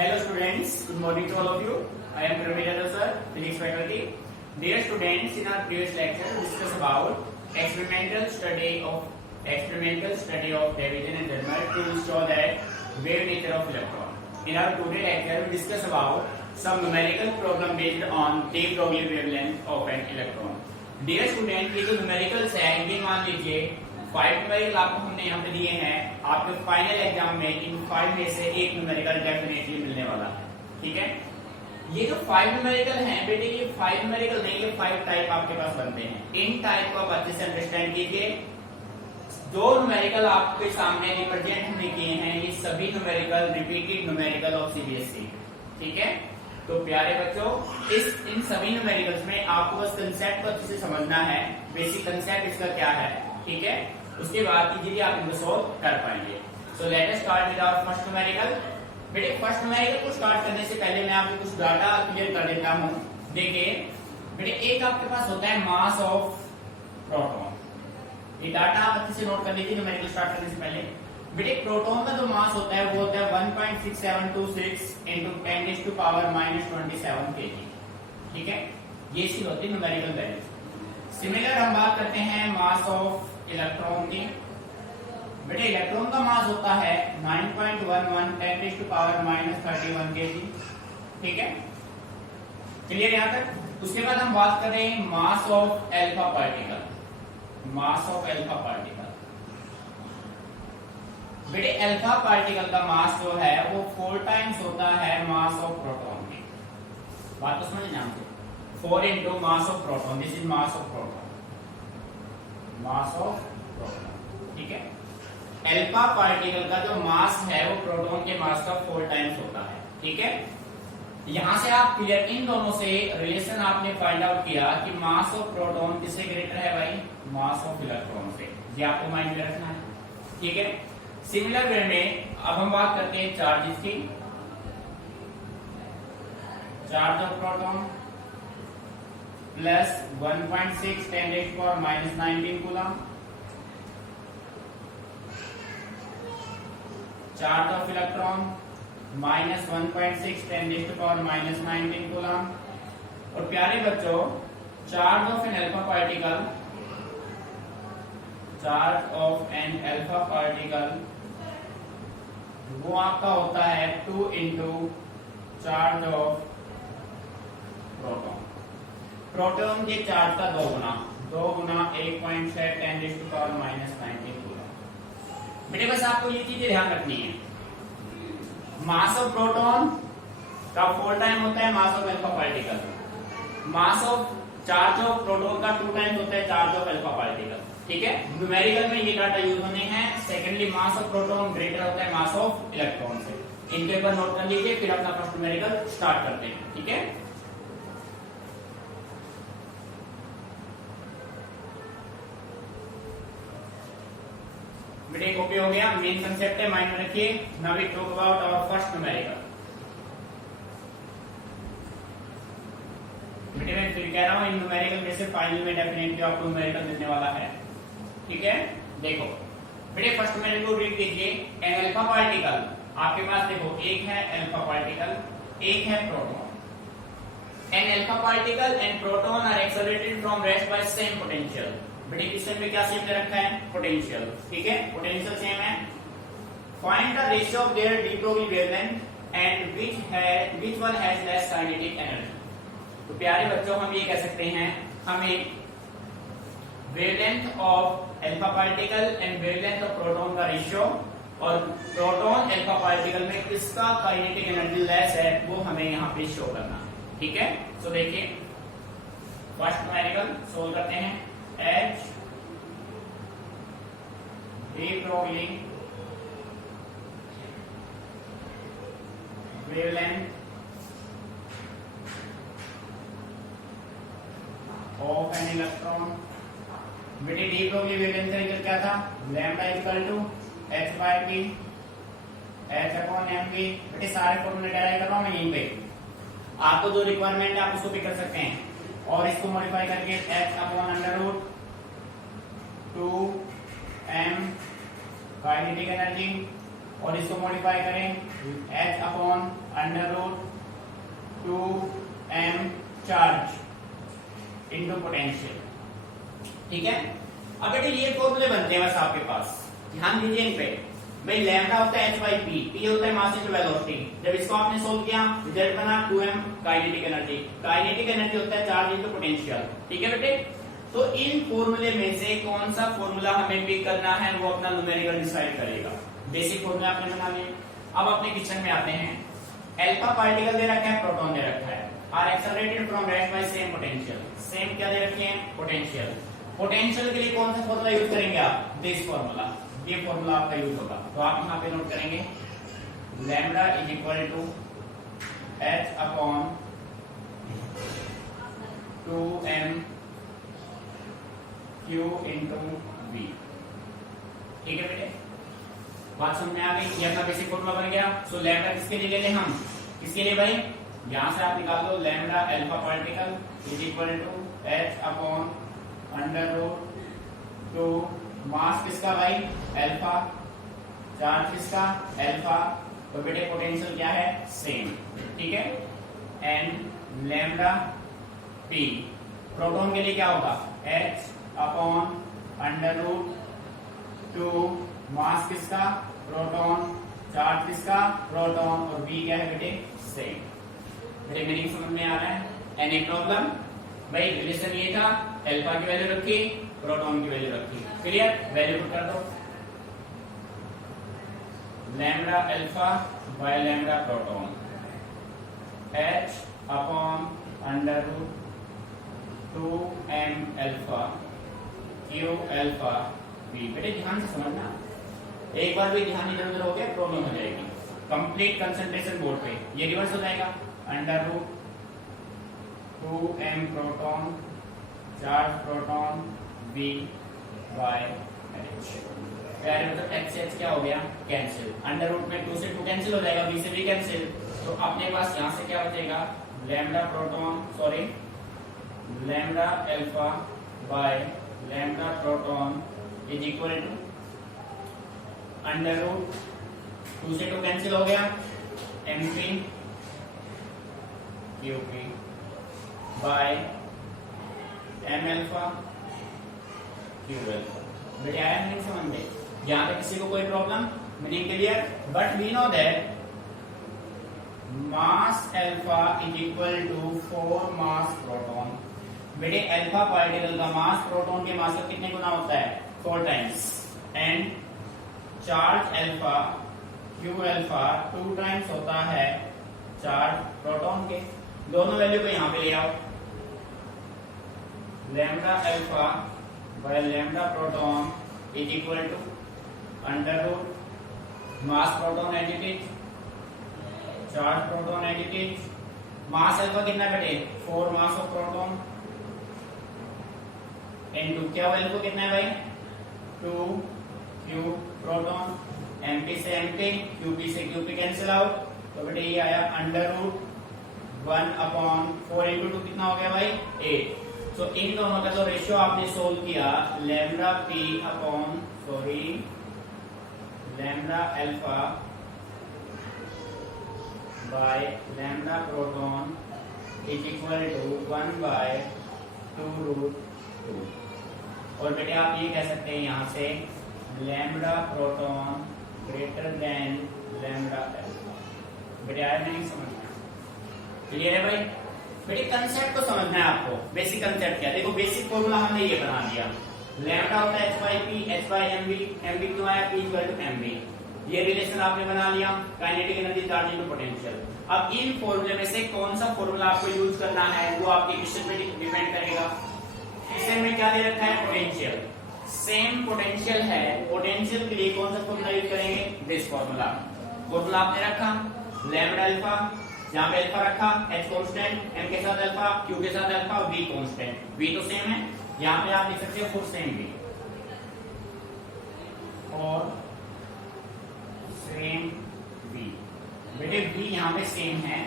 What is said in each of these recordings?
Hello students, good morning to all of you. I am Praveen Yadav sir, Physics faculty. Dear students, in our previous lecture we discussed about experimental study of Davidson and Germer to show that wave nature of electron. In our today lecture we discuss about some numerical problem based on de Broglie wavelength of an electron. Dear student, ये जो numericals है ये मान लीजिए 5 numerical आपको हमने यहाँ पे दिए हैं, आपके फाइनल एग्जाम में इन 5 में से एक न्यूमेरिकल डेफिनेटली मिलने वाला है। ठीक है, ये जो 5 न्यूमेरिकल हैं बेटे, ये 5 न्यूमेरिकल नहीं, ये 5 टाइप आपके पास बनते हैं। इन टाइप को आप अच्छे से अंडरस्टैंड कीजिए। जो न्यूमेरिकल आपके सामने रिप्रेजेंट हमने किए हैं ये सभी numerical repeated numerical of CBSE. ठीक है, तो प्यारे बच्चों इन सभी न्यूमेरिकल्स में आपको बस कंसेप्ट को अच्छे से समझना है, बेसिक कंसेप्ट इसका क्या है। ठीक है, उसके बाद इजीली आप इनको सोल्व कर पाएंगे। So let us start with our first numerical. बेटे फर्स्ट न्यूमेरिकल को स्टार्ट करने से पहले मैं आपको कुछ डाटा क्लियर कर देता हूं। देखिए बेटे, एक आपके पास होता है मास ऑफ प्रोटॉन। ये डाटा आप अच्छे से नोट कर लीजिए न्यूमेरिकल स्टार्ट करने से पहले। बेटे प्रोटॉन का जो मास होता है वो होता है 1.6726 into 10⁻⁻27 kg। ठीक है, ये इसकी होती है न्यूमेरिकल वैल्यू। सिमिलर हम बात करते हैं मास ऑफ इलेक्ट्रॉन की। बेटे इलेक्ट्रॉन का मास होता है 9.11 10⁻⁻31 kg। ठीक है, क्लियर यहां तक। उसके बाद हम बात करें mass of alpha particle. Mass of alpha particle, बेटे एल्फा पार्टिकल का मास जो है वो 4 टाइम्स होता है मास ऑफ प्रोटॉन के। बात तो समझ ध्यान से, 4 into mass of proton, this is mass of proton, mass of proton। ठीक है, अल्फा पार्टिकल का जो मास है वो प्रोटॉन के मास का 4 टाइम्स होता है। ठीक है, यहां से आप क्लियर, इन दोनों से रिलेशन आपने फाइंड आउट किया कि मास ऑफ प्रोटॉन किससे ग्रेटर है भाई, मास ऑफ इलेक्ट्रॉन से। ये आपको माइंड में रखना है। ठीक है, सिमिलर वे में अब हम बात करते हैं चार्जेस की। Charge of proton plus 1.6 10⁻⁻19 coulomb. Charge of electron minus 1.6 10⁻⁻19 coulomb. और प्यारे बच्चों charge of an alpha particle, charge of an alpha particle वो आपका होता है 2 into charge of proton. Proton के चार्ज का 2 गुना 1.6 10⁻⁻19 कूलम। बेटे बस आपको ये चीजें ध्यान रखनी है। मास ऑफ प्रोटॉन का 4 टाइम होता है mass of alpha particle. Mass of charge of proton का 2 टाइम्स होता है चार्ज ऑफ अल्फा पार्टिकल। ठीक है, न्यूमेरिकल में ये डाटा यूज होने हैं। Secondly mass of proton greater होता है मास ऑफ इलेक्ट्रॉन से। इनके ऊपर नोट कर लीजिए, फिर अपना फर्स्ट न्यूमेरिकल स्टार्ट करते हैं। ठीक है, बेटे कॉपी हो गया, मेन कंसेप्ट है, माइंड में रखिए। Now we talk about our first numerical. बेटे मैं फिर कह रहा हूं इन न्यूमेरिकल में से फाइनल में डेफिनेटली आपको न्यूमेरिकल मिलने वाला है। ठीक है, देखो बेटे फर्स्ट न्यूमेरिकल को रीड कीजिए। एन अल्फा पार्टिकल, आपके पास देखो एक है अल्फा पार्टिकल, एक है proton. An alpha particle and proton are accelerated from rest by same potential. बेटे क्वेश्चन में क्या सेम दे रखा है, पोटेंशियल। ठीक है, पोटेंशियल सेम है। Find the ratio of their de Broglie wavelength and which one has less kinetic energy. तो प्यारे बच्चों हम ये कह सकते हैं, हमें wavelength of alpha particle and wavelength of proton का रेशियो और प्रोटॉन अल्फा पार्टिकल में किसका काइनेटिक एनर्जी लेस है वो हमें यहाँ पे शो करना है। ठीक है, सो देखिए फर्स्ट न्यूमेरिकल सोल्व करते हैं। H de Broglie wavelength of an electron। बेटे डी ब्रोगली वेवलेंथ का इक्वल क्या था, lambda equal to h by p h upon m p। बेटे सारे फॉर्मूले डिराइव कर रहा हूं मैं यहीं पे, आपको जो रिक्वायरमेंट है आप उसको भी कर सकते हैं और इसको मॉडिफाई करके h upon under root 2m kinetic energy और इसको मॉडिफाई करें h upon under root 2m charge into potential. ठीक है, अब बेटे ये फॉर्मूले बनते हैं बस आपके पास, ध्यान दीजिए इन पे। भाई लैम्डा होता है h बाई पी, पी होता है मास इनटू वेलोसिटी। जब इसको आपने सोल्व किया रिजल्ट बना 2m kinetic energy, kinetic energy होता है चार्ज इनटू पोटेंशियल। ठीक है बेटे, तो इन फॉर्मूले में से कौन सा फॉर्मूला हमें पिक करना है वो अपना न्यूमेरिकल डिसाइड करेगा। बेसिक फॉर्मूला आपने बना लिए। अब अपने क्वेश्चन में आते हैं, अल्फा पार्टिकल दे रखा है, प्रोटॉन दे रखा है, are accelerated from rest by same potential. Same क्या दे रखे हैं, पोटेंशियल। पोटेंशियल के लिए कौन सा फॉर्मूला यूज करेंगे आप, दिस फॉर्मूला, ये फॉर्मूला आपका यूज होगा। तो आप यहां पे नोट करेंगे lambda is equal to h upon 2m q into v। ठीक है बेटे, बात समझ में आ गई, ये अपना बेसिक फॉर्मूला बन गया। सो लैम्डा किसके लिए ले लें हम, किसके लिए भाई, यहां से आप निकाल दो lambda alpha particle is equal to h upon under root 2 mass किसका भाई अल्फा, चार्ज किसका अल्फा, तो बेटे पोटेंशियल क्या है सेम। ठीक है, एंड लैम्डा पी प्रोटॉन के लिए क्या होगा h upon under root 2 mass किसका प्रोटॉन, चार्ज किसका प्रोटॉन, और v क्या है बेटे सेम। बेटे मीनिंग समझ में आ रहा है, एनी प्रॉब्लम। भाई रिलेशन ये था, अल्फा की वैल्यू रखी, प्रोटॉन की वैल्यू रखी, क्लियर। वैल्यू पुट कर दो, lambda alpha by lambda proton h upon under root 2m alpha q alpha v। बेटे ध्यान से समझना, एक बार भी ध्यान इधर उधर हो गया प्रॉब्लम हो जाएगी। कंप्लीट कंसंट्रेशन बोर्ड पे ये रिवर्स हो जाएगा, under root 2m proton charge proton v by h। प्यारे मतलब h से h क्या हो गया कैंसिल, अंडर रूट में 2 से 2 कैंसिल हो जाएगा, v से v कैंसिल, तो अपने पास यहां से क्या बचेगा lambda proton sorry lambda alpha by lambda proton is equal to under root 2 से 2 कैंसिल हो गया mp qp by m alpha q alpha. बेटे आया नहीं समझ में, यहाँ पे किसी को कोई problem, meaning clear. But we know that mass alpha is equal to 4 mass proton. बेटे अल्फा पार्टिकल का मास प्रोटॉन के मास का कितने गुना होता है 4 times, and charge alpha q alpha 2 times होता है चार्ज प्रोटॉन के। दोनों वैल्यू को यहाँ पे ले आओ, lambda alpha by lambda proton is equal to under root mass proton edited charge proton edited. Mass alpha कितना बेटे 4 मास ऑफ प्रोटॉन इनटू क्या वैल्यू कितना है भाई 2 q प्रोटॉन, mp से mp qp से qp कैंसिल आउट, तो बेटे ये आया अंडर रूट 1 अपॉन 4 इंटू 2 कितना हो गया भाई 8। तो इन दोनों का जो रेशियो आपने सोल्व किया lambda P upon sorry lambda alpha by lambda proton is equal to 1 by 2 root 2। और बेटे आप ये कह सकते हैं यहाँ से lambda proton greater than lambda alpha. बेटे आया नहीं समझना, क्लियर है भाई। बेटे कंसेप्ट को समझना है आपको, बेसिक कंसेप्ट क्या, देखो बेसिक फॉर्मूला हमने ये बना दिया, लैम्डा होता है h by P, h by mv, mv क्यों आया p इक्वल टू mv। ये रिलेशन आपने बना लिया, kinetic energy charge into potential. अब इन फॉर्मूले में से कौन सा फॉर्मूला आपको यूज करना है वो आपके क्वेश्चन पे डिपेंड करेगा। क्वेश्चन में क्या दे रखा है पोटेंशियल, सेम पोटेंशियल है, पोटेंशियल के लिए कौन सा फॉर्मूला यूज करेंगे दिस फॉर्मूला। फॉर्मूला आपने रखा लैम्डा अल्फा, यहाँ पे अल्फा रखा h कांस्टेंट, m के साथ अल्फा, q के साथ अल्फा, v कांस्टेंट, v तो सेम है, यहाँ पे आप लिख सकते हो फॉर सेम v और सेम v। बेटे v यहाँ पे सेम है,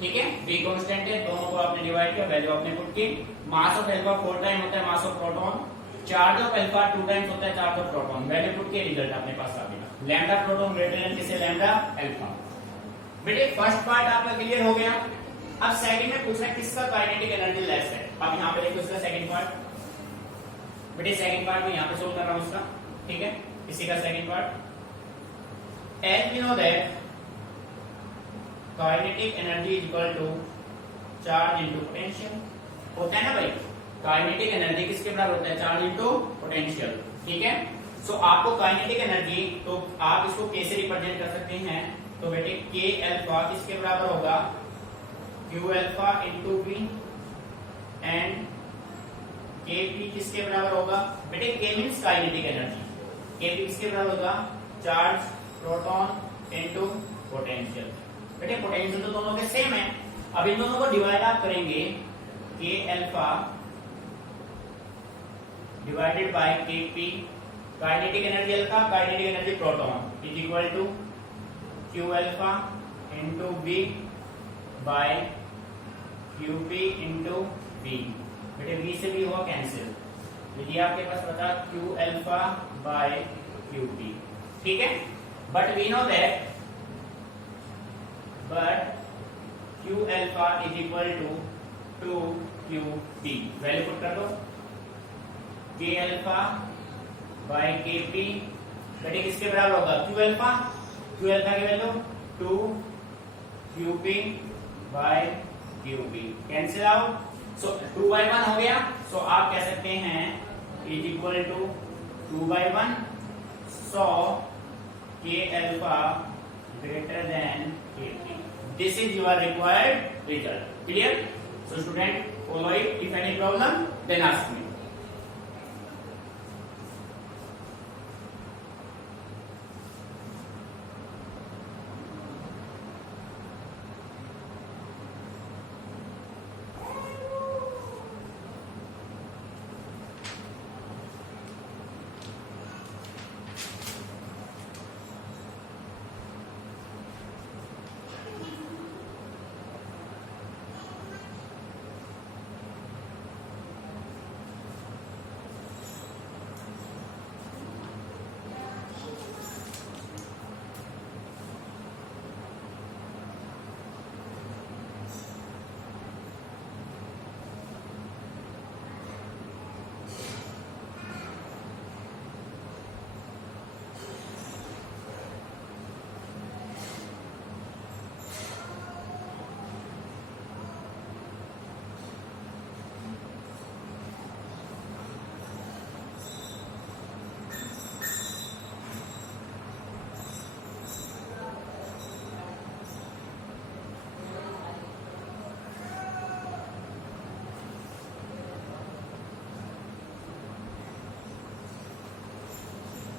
ठीक है, v कांस्टेंट है, दोनों को आपने डिवाइड किया, वैल्यू आपने पुट की। मास ऑफ अल्फा 4 टाइम होता है मास of proton, charge of alpha 2 times होता है charge of proton, value put के रिजल्ट अपने पास आ गया। लैम्डा प्रोटॉन ग्रेटर देन किससे, लैम्डा अल्फा। बेटे फर्स्ट पार्ट आपका क्लियर हो गया। अब सेकंड में पूछ रहा है किसका काइनेटिक एनर्जी लेस है। अब यहाँ पे देखो इसका सेकंड पार्ट। बेटे सेकंड पार्ट में यहाँ पे सोल्व कर रहा हूँ इसका, ठीक है। इसी का second part, as we know that kinetic energy is equal to charge into potential, होता है ना भाई। काइनेटिक एनर्जी किसके बराबर होता है, चार्ज इनटू पोटेंशियल, ठीक है। सो आपको काइनेटिक एनर्जी, तो आप इसको कैसे रिप्रेजेंट कर सकते हैं, तो बेटे के अल्फा किसके बराबर होगा, Q alpha into V, and K P किसके बराबर होगा, बेटे K means kinetic energy, K P किसके बराबर होगा, चार्ज प्रोटॉन इंटू पोटेंशियल। बेटे पोटेंशियल तो दोनों के सेम है। अब इन दोनों को डिवाइड आप करेंगे, K alpha divided by K P, kinetic energy alpha kinetic energy proton is equal to Q alpha into B by Q P into B. बेटे बी से बी हुआ कैंसिल, यदि आपके पास बता Q alpha by Q P, ठीक है। But we know that Q alpha is equal to 2 Q P, value put कर दो, के अल्फा बाय के पी, बेटे किसके बराबर होगा, क्यू अल्फा की value 2 Q P by Q P, cancel out. So 2/1 हो गया। सो आप कह सकते हैं is equal to 2/1, so K alpha greater than K P. This is your required result, clear. So student follow it, if any problem then ask me.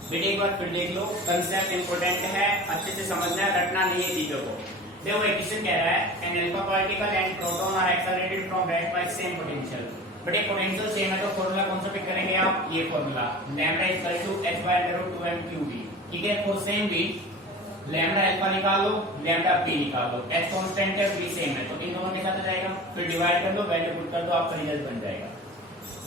बेटे एक बार फिर देख लो, कंसेप्ट इंपोर्टेंट है, अच्छे से समझना है, रटना नहीं है चीजों को। देखो एक क्वेश्चन कह रहा है an alpha particle and proton are accelerated from rest by same potential. बेटे पोटेंशियल सेम है तो फॉर्मूला कौन सा पिक करेंगे आप, ये formula lambda is equal to h by √2m cube, ठीक है। फॉर सेम भी लैम्डा अल्फा निकाल लो, लैम्डा पी निकाल लो, h कांस्टेंट है, p सेम है, तो इन दोनों के साथ आ जाएगा, फिर डिवाइड कर लो, वैल्यू पुट कर दो, आपका रिजल्ट बन जाएगा।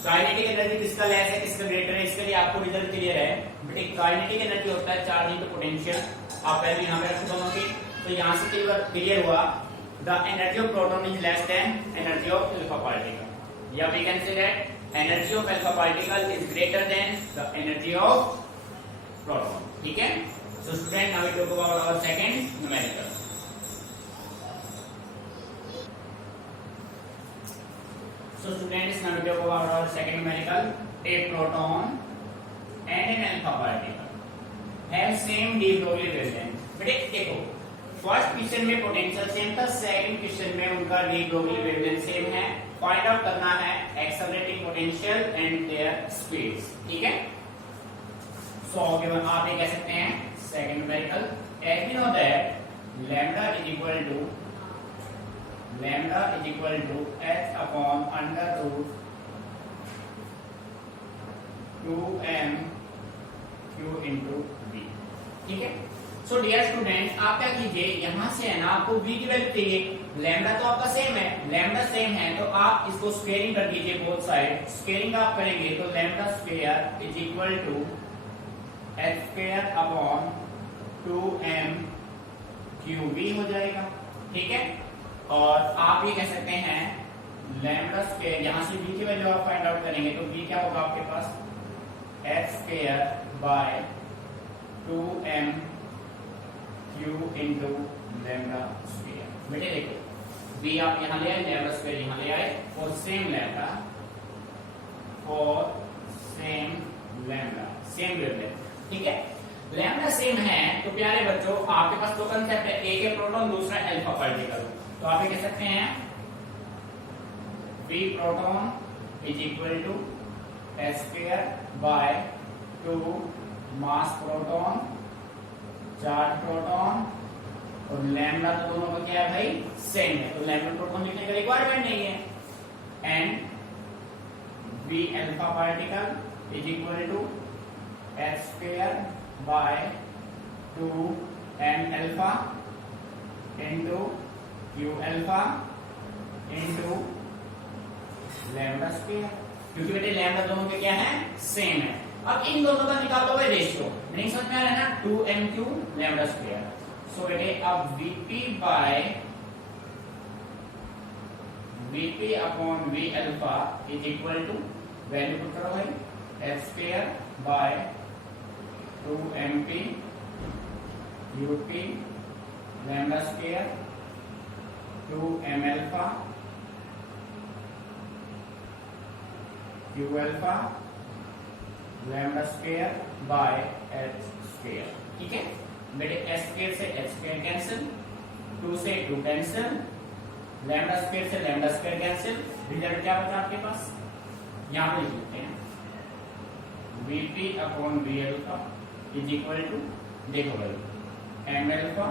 काइनेटिक एनर्जी किसका लेस है किसका ग्रेटर है, इसके लिए आपको रिजल्ट क्लियर है। बेटे काइनेटिक एनर्जी होता है चार्ज इनटू पोटेंशियल, आप पहले यहां पे रखो दोनों की, तो यहां से क्लियर हुआ the energy of proton is less than energy of alpha particle, या we can say that energy of alpha particle is greater than the energy of proton, ठीक है। So student now we talk about our second numerical. So students, now we talk about our second numerical. A proton and an alpha particle have same de Broglie wavelength. बेटे देखो, first question में potential same था, second question में उनका de Broglie wavelength same है। Find out करना है accelerating potential and their speeds, ठीक है। सो केवल आप ये कह सकते हैं second numerical, as we know that lambda is equal to h upon under root 2m q into v, ठीक है। सो डियर स्टूडेंट्स, आप क्या कीजिए, यहाँ से है ना आपको v की वैल्यू चाहिए, लैम्डा तो आपका सेम है, लैम्डा सेम है तो आप इसको स्क्वेयरिंग कर दीजिए बोथ साइड। स्क्वेयरिंग आप करेंगे तो lambda square is equal to h square upon 2m cube हो जाएगा, ठीक है। और आप ये कह सकते हैं लैम्डा स्क्वेयर, यहाँ से v की वैल्यू आप फाइंड आउट करेंगे तो v क्या होगा आपके पास, h square by 2m cube into lambda square. बेटे देखो, v आप यहाँ ले आए, लैम्डा स्क्वेयर यहाँ ले आए, और सेम लैम्डा और सेम लैम्डा सेम वेवलेंथ, ठीक है। लैम्डा सेम है तो प्यारे बच्चों आपके पास दो कंसेप्ट है, एक है प्रोटॉन, दूसरा अल्फा पार्टिकल। तो आप ये कह सकते हैं v proton is equal to h square by 2 mass proton charge proton, और लैम्डा तो दोनों का क्या है भाई, सेम है, तो लैम्डा प्रोटॉन लिखने का रिक्वायरमेंट नहीं है। And v alpha particle is equal to h square by 2m alpha into q alpha into lambda square, क्योंकि बेटे लैम्डा दोनों के क्या है, सेम है। अब इन दोनों का निकाल लो भाई रेशियो, नहीं समझ में आ रहा है ना, 2m³ लैम्डा स्क्वायर। सो बेटे अब vp upon v alpha is equal to, value put करो भाई, h square by 2mp up lambda square 2m alpha q alpha lambda square by h square, ठीक है। बेटे h स्क्वायर से h स्क्वायर कैंसिल, 2 से 2 cancel, lambda square से lambda square cancel, result क्या बचा आपके पास, यहां पे लिख लेते हैं vp upon v alpha is equal to, देखो भाई m alpha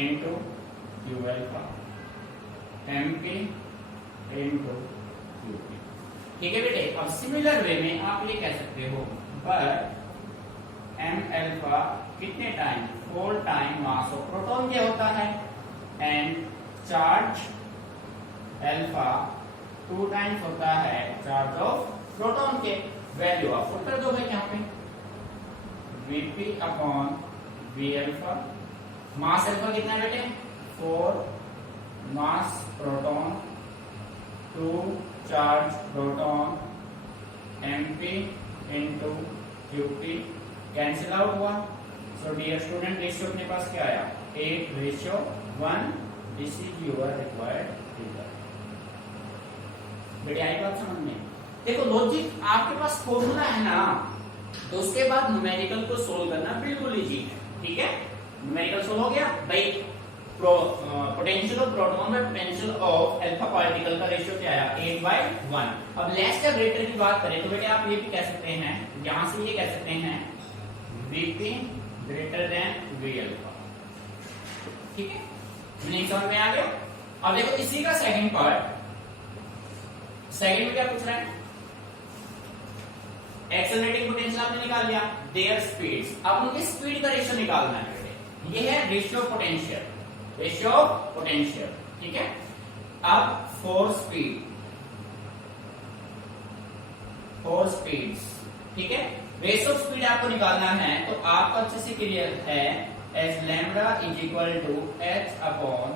into q alpha mp into qp, ठीक है बेटे। अब सिमिलर वे में आप ये कह सकते हो बट m अल्फा कितने time, 4 time mass of proton क्या होता है, एंड चार्ज अल्फा 2 टाइम्स होता है चार्ज ऑफ प्रोटॉन के। वैल्यू आप पुट कर दो भाई यहाँ पे, vp upon v alpha, mass alpha कितना है बेटे, 4 mass proton 2 charge proton mp into qp, cancel out हुआ। सो डियर स्टूडेंट, रेशियो अपने पास क्या आया, 8:1। This is your required result. बेटे आई बात समझ में, देखो लॉजिक आपके पास फॉर्मूला है ना, तो उसके बाद न्यूमेरिकल को सोल्व करना बिल्कुल इजी है, ठीक है। न्यूमेरिकल सोल्व हो गया भाई, potential of proton bye potential of alpha particle का रेशियो क्या आया, 8:1। अब लेस या ग्रेटर की बात करें तो बेटे आप ये भी कह सकते हैं, यहां से ये कह सकते हैं vp greater than v alpha, ठीक है। मीनिंग समझ में आ गया। अब देखो इसी का सेकंड पार्ट, सेकंड में क्या पूछ रहा है, एक्सेलरेटिंग पोटेंशियल आपने निकाल लिया, देयर स्पीड्स, अब उनकी स्पीड का रेशियो निकालना है बेटे, ये है रेशियो पोटेंशियल, रेशियो पोटेंशियल, ठीक है। अब 4 स्पीड्स, ठीक है। रेशियो ऑफ स्पीड आपको निकालना है तो आपका अच्छे से क्लियर है, as lambda is equal to h upon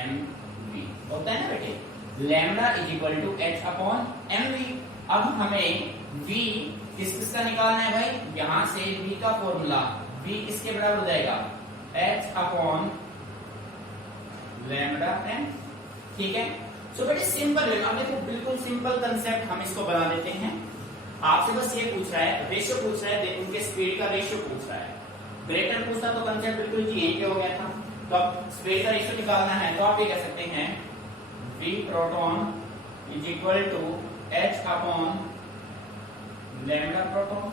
mv होता है ना बेटे, lambda is equal to h upon mv। अब हमें v किसका निकालना है भाई, यहां से v का फॉर्मूला, v किसके बराबर हो जाएगा, h अपॉन लैम्डा m, ठीक है। सो बेटे सिंपल है, अब देखो बिल्कुल सिंपल कंसेप्ट हम इसको बना देते हैं। आपसे बस ये पूछ रहा है, रेशियो पूछ रहा है, उनके स्पीड का रेशियो पूछ रहा है। ग्रेटर पूछता तो कंसेप्ट बिल्कुल चेंज हो गया था, तो अब स्पीड का रेशियो निकालना है तो आप ये कह सकते हैं v proton is equal to h upon lambda proton,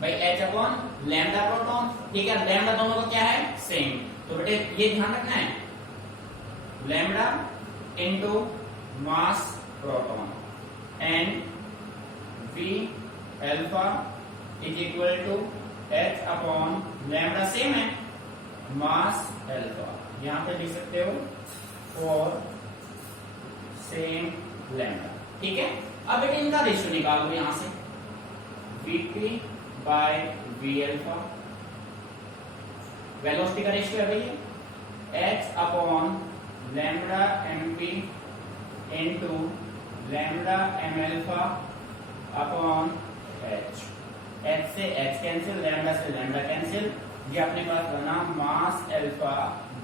भाई h अपॉन लैम्डा प्रोटॉन, ठीक है। लैम्डा दोनों का क्या है, सेम, तो बेटे ये ध्यान रखना है, lambda into mass proton and v alpha is equal to h upon lambda same है, मास अल्फा यहां पे लिख सकते हो फॉर सेम लैम्बडा। ठीक है, अब बेटे इनका रेशियो निकालो यहां से, Vp by V alpha, velocity का रेशियो है भैया h upon lambda mp into lambda m alpha upon h। h से h कैंसिल, लैम्बडा से लैम्बडा कैंसिल, ये अपने पास बना mass alpha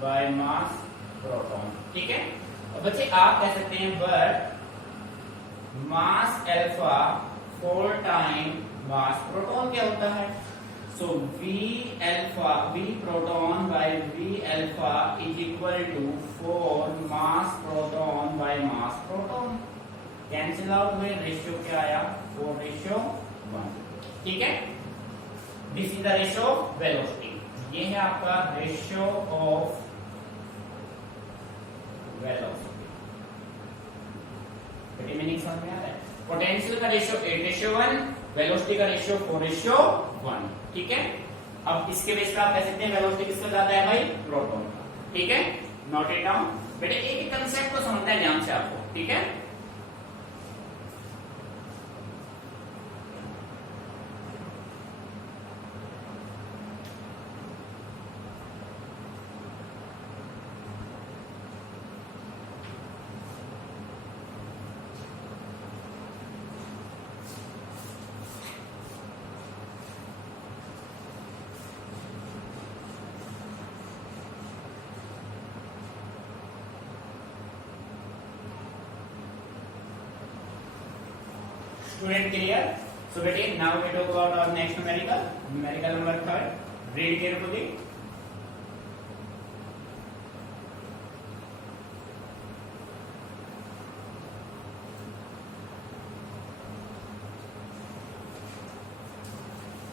by mass proton. ठीक है, अब बच्चे आप कह सकते हैं but mass alpha 4 time mass proton क्या होता है, so V alpha V proton by V alpha is equal to 4 mass proton bye mass proton, cancel out हुए, रेशियो क्या आया 4:1। ठीक है, this is the ratio of velocity, ये है आपका रेशियो ऑफ वेलोसिटी। मीनिंग समझ में आ रहा है, पोटेंशियल का रेशियो 8:1, वेलोसिटी का रेशियो 4:1। ठीक है, अब इसके बेस पर आप कह सकते हैं वेलोसिटी किसका ज्यादा है भाई, प्रोटॉन का। ठीक है, नोट इट डाउन बेटे, एक कंसेप्ट को समझना है ध्यान से आपको। ठीक है, Student clear? So बेटे now we talk about our next numerical number 3. Read carefully.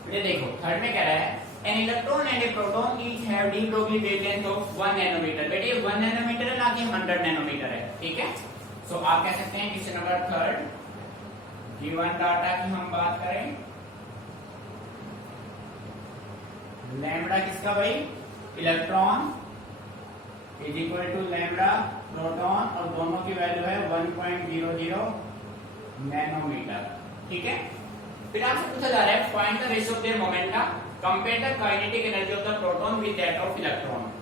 बेटे देखो थर्ड में कह रहा है an electron and a proton each have d Broglie wavelength of 1 nanometer। बेटे 1 नैनोमीटर है ना कि 100 नैनोमीटर है। ठीक है, सो आप कह सकते हैं क्वेश्चन नंबर 3 गिवन डाटा की हम बात करें, लैम्बडा किसका भाई, electron is equal to lambda proton, और दोनों की वैल्यू है 1.00 नैनोमीटर। ठीक है, फिर आपसे पूछा जा रहा है find the ratio of there momentum, compare the kinetic energy of the proton with that of electron.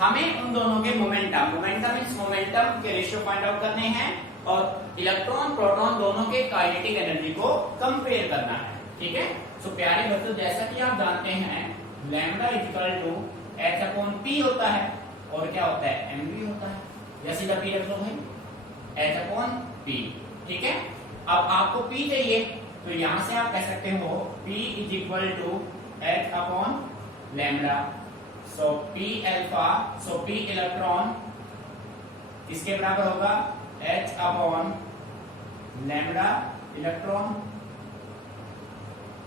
हमें उन दोनों के मोमेंटम के रेशियो फाइंड आउट करने हैं और इलेक्ट्रॉन प्रोटॉन दोनों के काइनेटिक एनर्जी को कंपेयर करना है। ठीक है, सो प्यारे बच्चों जैसा कि आप जानते हैं lambda is equal to h upon p होता है, और क्या होता है mv होता है, या सीधा p रख लो भाई h अपॉन p। ठीक है, अब आपको p चाहिए तो यहां से आप कह सकते हो p is equal to h upon lambda, so p alpha, so p electron इसके बराबर होगा h upon lambda electron,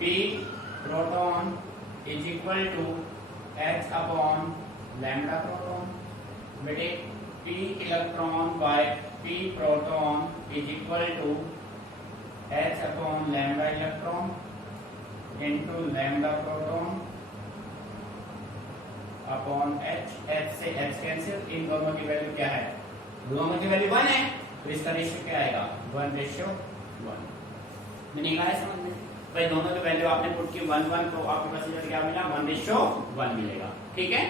p proton is equal to h upon lambda proton. बेटे p electron by p proton is equal to h upon lambda electron into lambda proton upon h से h cancel, इन दोनों की value क्या है, दोनों की value 1 है, तो इसका रेशियो क्या आएगा 1:1। मीनिंग आया समझ में भाई, दोनों की वैल्यू आपने पुट की 1 तो आपके पास इधर क्या मिला 1:1 मिलेगा। ठीक है,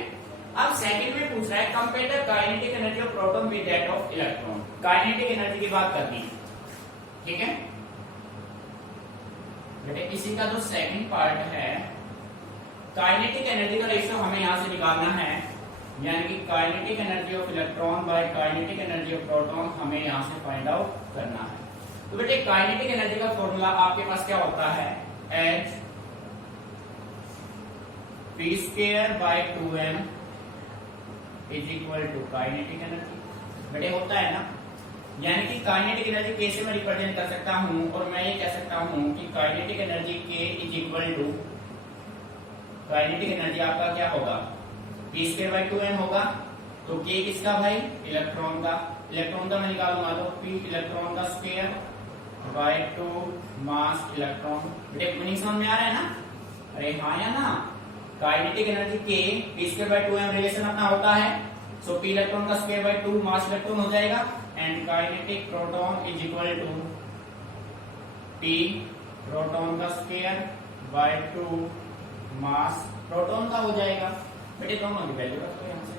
अब सेकंड में पूछ रहा है compare the kinetic energy of proton with that of electron, kinetic energy की बात करनी है। ठीक है बेटे, इसी का जो सेकंड पार्ट है काइनेटिक एनर्जी का रेशियो हमें यहां से निकालना है, यानी कि kinetic energy of electron by kinetic energy of proton हमें यहां से फाइंड आउट करना है। तो बेटे काइनेटिक एनर्जी का फॉर्मूला आपके पास क्या होता है, h p² by 2m is equal to kinetic energy. बेटे होता है ना, यानी कि काइनेटिक एनर्जी कैसे मैं रिप्रेजेंट कर सकता हूं, और मैं ये कह सकता हूं कि kinetic energy k is equal to, kinetic energy आपका क्या होगा p² बाय 2m होगा, तो k किसका भाई इलेक्ट्रॉन का, इलेक्ट्रॉन का मैं निकालूंगा तो p इलेक्ट्रॉन का स्क्वायर बाय 2 मास इलेक्ट्रॉन। बेटे मीनिंग समझ में आ रहा है ना, अरे हाँ या ना, kinetic energy K P square by 2m relation अपना होता है, सो पी इलेक्ट्रॉन का स्क्वायर बाय 2 मास इलेक्ट्रॉन हो जाएगा and kinetic proton is equal to P proton का स्क्वायर बाय 2 मास प्रोटॉन का हो जाएगा। बेटे दोनों की वैल्यू रखो यहां से,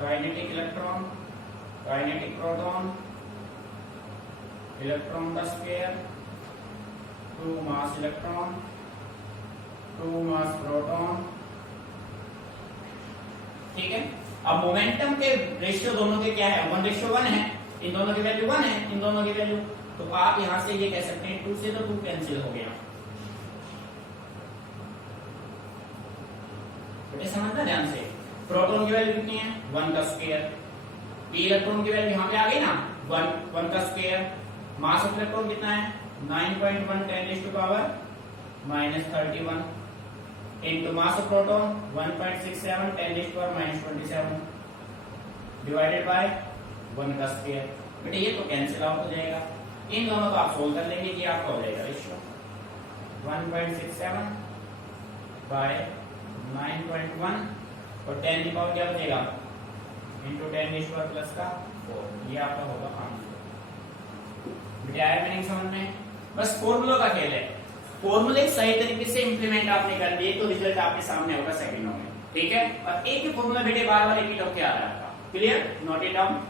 kinetic electron kinetic proton electron का square 2 mass electron 2 mass proton. ठीक है, अब मोमेंटम के रेशियो दोनों के क्या है, 1:1 है, इन दोनों की वैल्यू 1 है, इन दोनों की वैल्यू, तो आप यहां से ये कह सकते हैं 2 से तो 2 कैंसिल हो गया। बेटे समझना ध्यान से, प्रोटॉन की वैल्यू कितनी है 1 का स्क्वायर, पी इलेक्ट्रॉन की वैल्यू यहां पे आ गई ना 1 का स्क्वायर, मास ऑफ इलेक्ट्रॉन कितना है 9.1 10⁻31 into mass of proton 1.67 10⁻27 divided by 1 का स्क्वायर। बेटे ये तो कैंसिल आउट हो जाएगा, इन दोनों को आप सोल्व कर लेंगे, ये आपका हो जाएगा रेशियो 1.67 बाय 9.1 और 10 की पावर क्या बचेगा इंटू 10⁻⁴ प्लस का 4, ये आपका होगा आंसर। बेटे आया मीनिंग समझ में, बस फॉर्मूला का खेल है, फॉर्मूले सही तरीके से इंप्लीमेंट आपने कर दिए तो रिजल्ट आपके सामने होगा सेकंडों में। ठीक है, और एक ही फॉर्मूला बेटे बार बार रिपीट होकर आ रहा है, क्लियर, नोट इट डाउन।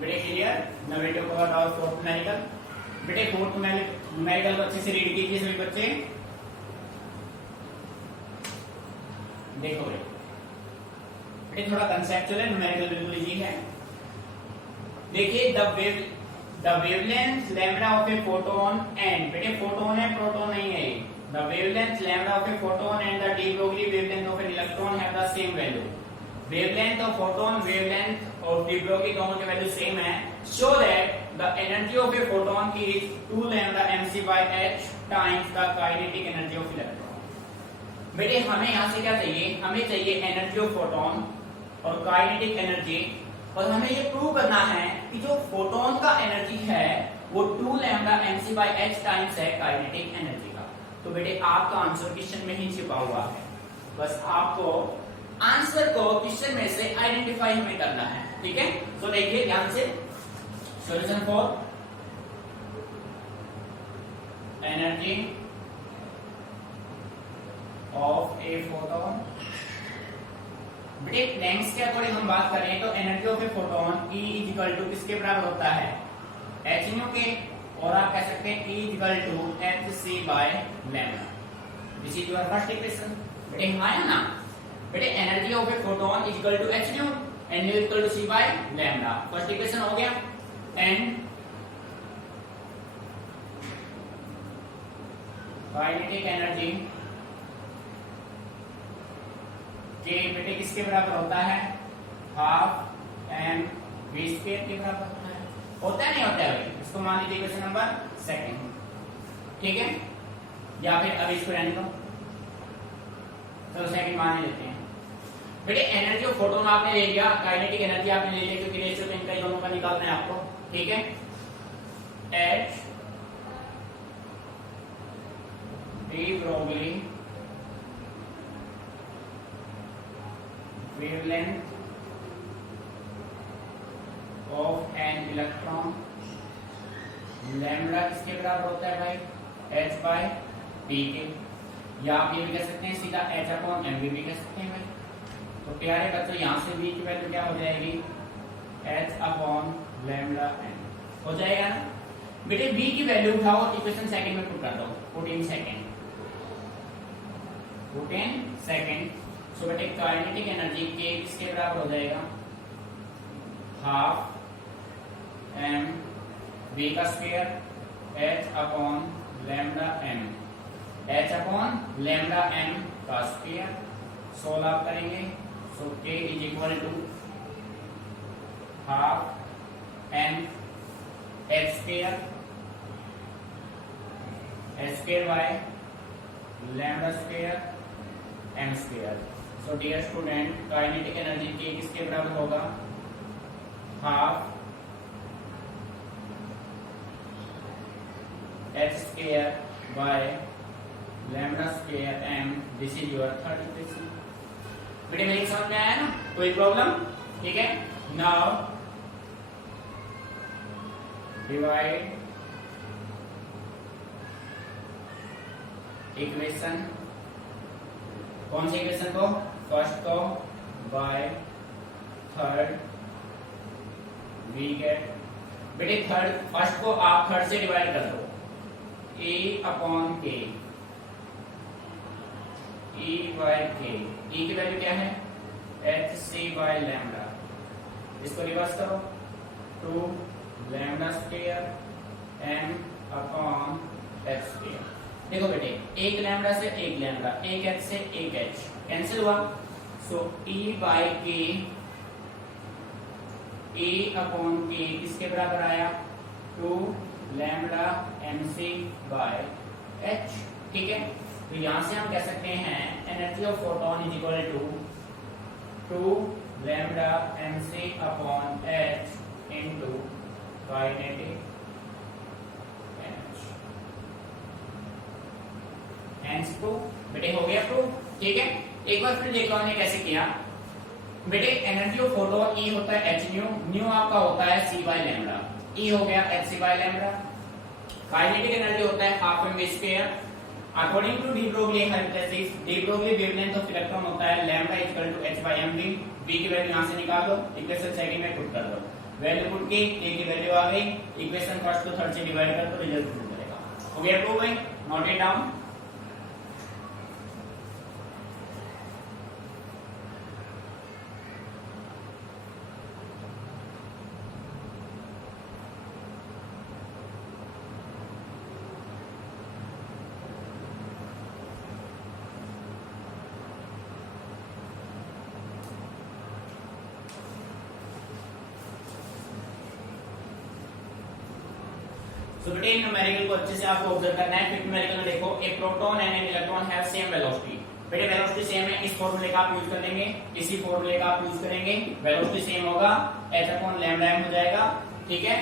बेटे clear, now we talk about our fourth numerical. बेटे फोर्थ न्यूमेरिकल को अच्छे से रीड कीजिए सभी बच्चे। देखो बेटे थोड़ा कंसेप्चुअल है, न्यूमेरिकल बिल्कुल इजी है। देखिए the wavelength lambda of a photon and, बेटे फोटोन है प्रोटॉन नहीं है, the wavelength lambda of a photon and the D Broglie wavelength of N electron have the same value. Wavelength of photon wavelength of de Broglie दोनों की value same है, show that the energy of a photon is 2 lambda mc by h times the kinetic energy of electron. बेटे हमें यहां से क्या चाहिए, हमें चाहिए एनर्जी ऑफ फोटोन और काइनेटिक एनर्जी, और हमें ये प्रूव करना है कि जो फोटोन का एनर्जी है वो 2 lambda mc by h times है काइनेटिक एनर्जी का। तो बेटे आपका आंसर क्वेश्चन में ही छिपा हुआ है, बस आपको आंसर को क्वेश्चन में से आइडेंटिफाई हमें करना है। ठीक है, तो देखिए ध्यान से, solution for energy of a photon. बेटे प्लैंक्स के अकॉर्डिंग हम बात करें तो energy of a photon E is equal to किसके बराबर होता है h न्यू के, और आप कह सकते हैं E is equal to hc by lambda. This is your first equation. बेटे हम आया ना, बेटे energy of a photon is equal to h nu and nu equal to c by lambda, first equation हो गया। एंड काइनेटिक एनर्जी के बेटे किसके बराबर होता है, हाफ एम वी स्क्वायर के बराबर होता है नहीं होता है भाई, इसको मान लीजिए क्वेश्चन नंबर सेकंड। ठीक है, या फिर अब इसको रहने दो, चलो सेकंड मान लेते हैं। बेटे एनर्जी ऑफ फोटोन आपने ले लिया, काइनेटिक एनर्जी आपने ले लिया, क्योंकि रेशियो तो इनका दोनों का निकालना है आपको। ठीक है, H de Broglie wavelength of an electron, lambda किसके बराबर होता है भाई h by p के, या आप ये भी कह सकते हैं सीधा h upon m भी कह सकते हैं भाई। तो प्यारे बच्चों यहाँ से v की वैल्यू क्या हो जाएगी h upon लैम्डा m हो जाएगा ना। बेटे v की वैल्यू उठाओ और इक्वेशन सेकंड में पुट कर दो, 14 सेकंड। सो बेटे काइनेटिक एनर्जी के किसके बराबर हो जाएगा हाफ एम वी का square h upon lambda m, h upon lambda m का स्क्वायर, सोल्व आप करेंगे, so k is equal to half m h square by lambda square m square. So dear student, kinetic energy K किसके बराबर होगा? Half h square by lambda square m. This is your third equation. बेटे मेरी समझ में आया ना? कोई प्रॉब्लम? ठीक है. Now divide इक्वेशन, कौन सी इक्वेशन को? फर्स्ट को बाय थर्ड. वी गेट, बेटे थर्ड, फर्स्ट को आप थर्ड से डिवाइड कर दो. ए अपॉन के, ई बाय के. ई की वैल्यू क्या है? H C by lambda. इसको रिवर्स करो. 2 lambda square M upon H square. देखो बेटे, एक लैम्डा से एक लैम्डा, एक एच से एक एच कैंसिल हुआ. सो ई बाय के, ए अपॉन के किसके बराबर आया? 2 lambda M C by H. ठीक है. तो यहां से हम कह सकते हैं energy of photon is equal to 2 lambda M C upon H into kinetic proof. बेटे हो गया प्रूफ. ठीक है. एक बार फिर देख लो हमने कैसे किया. बेटे एनर्जी ऑफ फोटोन ई होता है एच न्यू, न्यू आपका होता है सी बाय लैम्डा. ई हो गया H C by lambda. Kinetic energy होता है half M V square. According to de Broglie hypothesis, de Broglie wavelength of electron होता है lambda equal to H by M V. V की value यहां से निकाल दो, इक्वेशन सेकंड में पुट कर दो. वैल्यू पुट की, ए की वैल्यू आ गई. इक्वेशन फर्स्ट को थर्ड से डिवाइड कर दो, रिजल्ट मिलेगा. हो गया प्रूफ भाई. Note it down. तो बेटे न्यूमेरिकल को अच्छे से आपको ऑब्जर्व करना है. फिफ्थ न्यूमेरिकल में देखो, a proton and an electron have same velocity. बेटे वेलोसिटी सेम है, इस फॉर्मूले का आप यूज कर लेंगे, इसी फॉर्मूले का आप यूज करेंगे. वेलोसिटी सेम होगा, h अपॉन लैम्डा m हो जाएगा. ठीक है.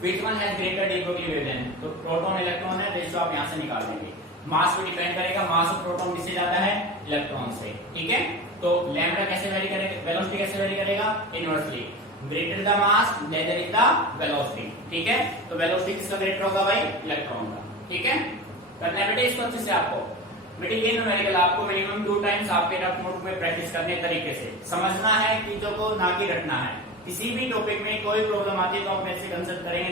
Which one has greater D Broglie wavelength? तो प्रोटॉन इलेक्ट्रॉन है, रेशियो आप यहां से निकाल लेंगे. मास पे डिपेंड करेगा, मास ऑफ प्रोटॉन किससे ज्यादा है? इलेक्ट्रॉन से. ठीक है. तो लैम्डा कैसे वेरी करेगा, वेलोसिटी कैसे वेरी करेगा? Inversely. Greater the mass lesser is the velocity. ठीक है. तो वेलोसिटी किसका ग्रेटर होगा भाई? इलेक्ट्रॉन का. ठीक है. करना है बेटे इसको अच्छे से आपको. बेटे ये न्यूमेरिकल आपको मिनिमम 2 टाइम्स आपके रफ नोट में प्रैक्टिस करने तरीके से समझना है, चीजों को ना कि रटना है. किसी भी टॉपिक में कोई प्रॉब्लम आती है तो आप मेरे से कंसल्ट करेंगे.